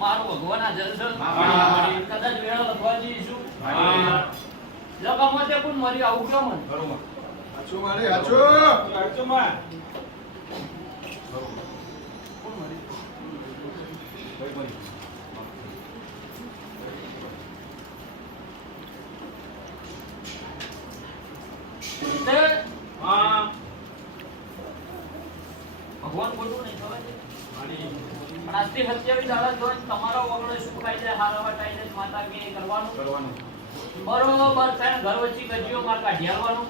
મારું ભગવાન આ જલ છે? કદાચ વેળા લખવા જઈશું મારી. લગામાં તે કોણ મરી આવું કેમ મને? બરોબર. હાચું મારી, હાચું. હાચું માં. કોણ મરી? ભાઈ બોલી. તે હા. ભગવાન ખોટું નહીં ખબર છે? આજથી સત્યાવીસ દાડા જોઈને તમારો વગડો શું ખાઈ જાય હારા વટાઈને જ માતા કે કરવાનું. કરવાનું. બરોબર ત્રણ ઘર વચ્ચે ગજીઓ માર કાઢી લઈને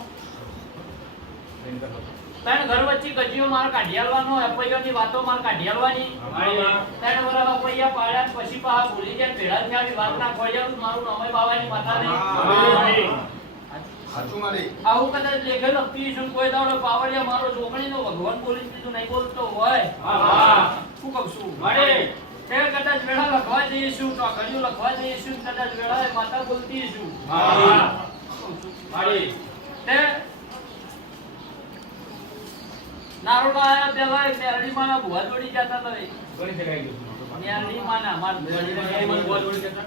ત્રણ ઘર વચ્ચે ગજીઓ માર કાઢી આલવાનો અપૈયાની વાતો માર કાઢી આલવાની મારી. ત્રણ અપૈયા પાડ્યા પછી પાછા ભૂલી જાય ભેળા થયા વાત ના ખોળ્યા મારું નામે બાવાની માતા નહીં હાચું મારી. આવું કદાચ લેખે લખતી છું કોઈ દાડો પાવડિયા મારો જોગણીનો ભગવાન બોલી દીધું નહીં બોલતો હોય હા, હા. શું કહું છું મારે તે કદાચ વેળા લખવા જઈશું તો ઘડીઓ લખવા જઈશું કદાચ વેળા માતા બોલતી છું? મારી. તે નારોડા આયા પેલા એક માના ભુવા જોડી જતા તવે. ઘણી જગ્યાએ ગયો છું. નેરડીમાંના, માર માના ભુવા જોડી જતા.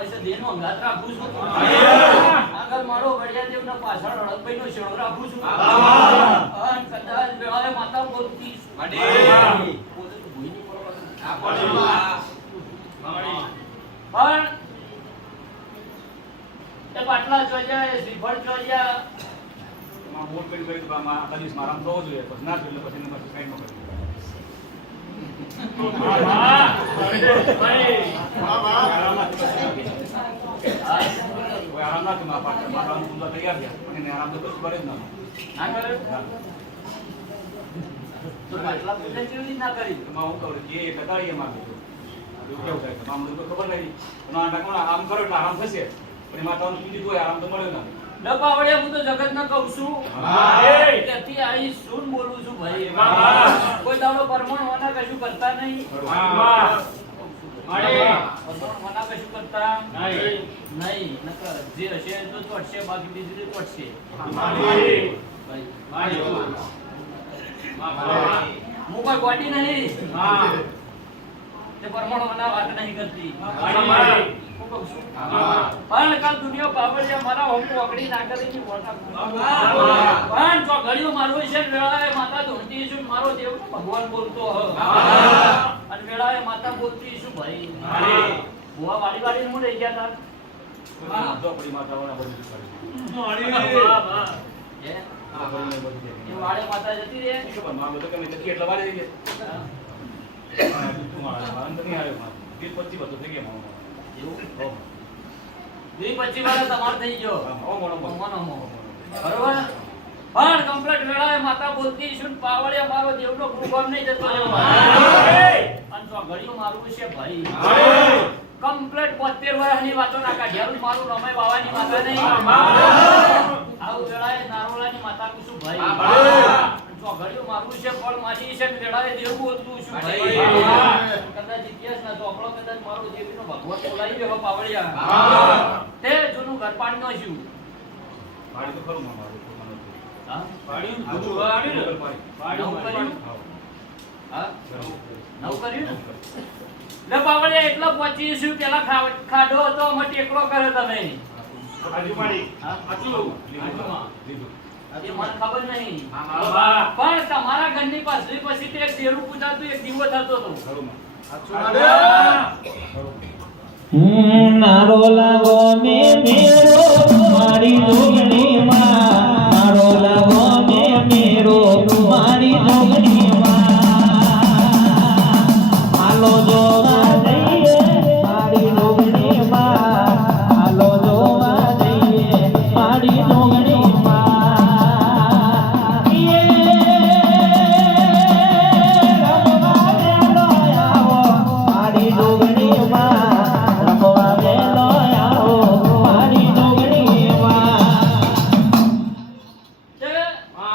ડાભે છે, દેહનો અંગાત રાખું છું. આગળ મારો વડિયા દેવના પાછળ હળદભાઈનો શેડો રાખું છું. અને કદાચ વેળાએ માતા બોલતી છું. મારે. પોતે તો મારે. ના કરે? તો પાટલા પૂજન કેવી ના કરી? આરામ કરો એટલે આરામ થશે પણ એમાં તમને બીજું કોઈ આરામ તો મળ્યો ના ડબ્બા વડે હું તો જગતને કઉ છું. ત્યાંથી આવી શું બોલું છું ભાઈ કોઈ દાડો પરમાણુઓના કશું કરતા નહીં કશું કરતા નહીં. હું કોઈ ગોટી નહીં હા. તે પરમાણુઓના વાત નહીં કરતી. પણ કાલ દુનિયા બાબરિયા મારા હોમું હા. પણ જો ઘડીઓ મારું છે માતા ધોતી છું મારો દેવ ભગવાન બોલતો હ અને વેળાએ માતા બોલતી ભાઈ? હું. લઈ ગયા તા માતાઓને બધું માતા જતી રહે? શું ગમે તે એટલા વારે થઈ ગયા. વીસ પચીસ વર્ષો થઈ એવું? વીસ પચીસ વાળા તમારે થઈ ગયો? ઓહો, મોણો, મોણો. મોનો મોનો. બરોબર? પણ કમ્પ્લીટ વેળાએ માતા બોલતી શું? ને પાવડિયા મારો દેવનો ભૂગોળ નહીં જતો અને મારું છે ભાઈ. કમ્પ્લીટ બોતેર વર્ષની વાતો ના કાઢ્યા મારું રમે બાવાની માતા નહીં. આવું વેળાએ નારોલાની માતા કુસુ ભાઈ? ચોઘડિયું મારું છે પણ મારી છે મેળાએ દેવું હતું છું ભાઈ. કદાચ ઇતિહાસ ના ચોપડો કદાચ મારો દેવીનો ભગવાન બોલાવી દેવો પાવડિયા તે જૂનું ઘર પાણી નો છું મારી તો ખરું મારું? પાડ્યું? પાડ્યું પાડ્યું. હા. હા? કર્યું ને? લે બાવળિયા એટલો પહોંચી શું પેલા ખાડો હતો અમે ટેકડો કર્યો તમે મારી? લીધું. ખબર નહીં હા, પણ તમારા ઘરની પાછળ પછી તે એક દેરું પૂજાતું એક દીવો થતો હતો નારો લાગો મે મારી